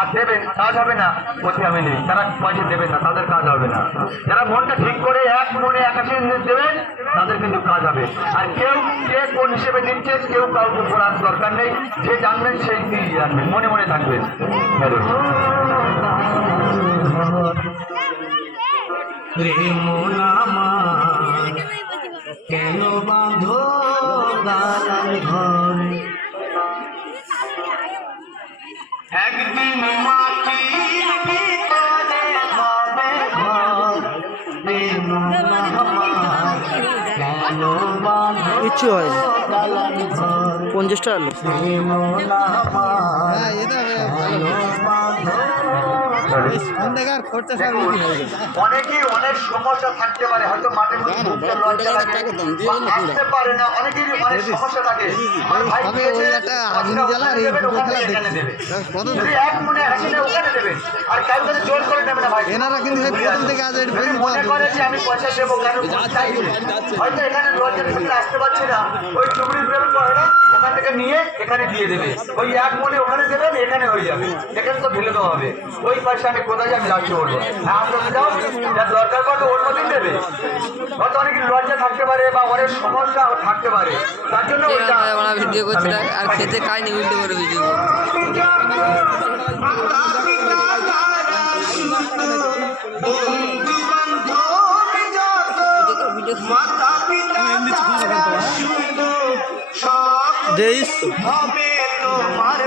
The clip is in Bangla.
আর দেবেন, কাজ হবে না প্রতি আমি নেই, তারা পয়সা দেবেন না, তাদের কাজ হবে না। যারা মনটা ঠিক করে এক মনে একাশি দেবেন তাদের কিন্তু কাজ হবে। আর কেউ কে কোন হিসেবে দিচ্ছে কেউ কাউকে বলার দরকার নেই, যে জানবেন সেই তিনি জানবেন, মনে মনে থাকবেন। কেন বাঁধো দালান ঘর, একদিন মাটির ভিতরে হবে ঘর, প্রেম আমার কেন বাঁধো কিচ্ছু হয় না। দালান ঘর, 50 টাকা আলু। প্রেম আমার কেন বাঁধো। অনেকেই অনেক সমস্যা থাকতে পারে, হয়তো মাঠে মধ্যে ঢুকতে লজ্জা লাগে বা আসতে পারে না, অনেকেরই অনেক সমস্যা থাকে। আমার ভাই গিয়েছে, ওখানে এখানে দেবে, যদি এক মনে হাসিলে ওখানে দেবে, আর কারো কাছে জোর করে নেবে না ভাই। এনারা কিন্তু প্রথম থেকে আজ যদি মনে করে যে আমি পয়সা দেবো কেন চাইছি, হয়তো এখানে লজ্জার ক্ষেত্রে আসতে পারছে না, ওই চুবড়ি বেরোন করে না, ওখান থেকে নিয়ে এখানে দিয়ে দেবে, ওই এক মনে ওখানে দেবেন এখানে হয়ে যাবে, এখানে তো ঢেলে দেওয়া হবে। ওই পয়সা আমি কোথায় আমি রাখতে বলবো, হ্যাঁ আপনাকে যাও, যার দরকার পড়বে ওর মধ্যেই দেবে। হয়তো অনেক লজ্জা থাকতে পারে বা অনেক সমস্যা থাকতে পারে, তার জন্য ভিডিও করছে আর খেতে খাইনি, উল্টে করে ভিডিও। হবে তোমার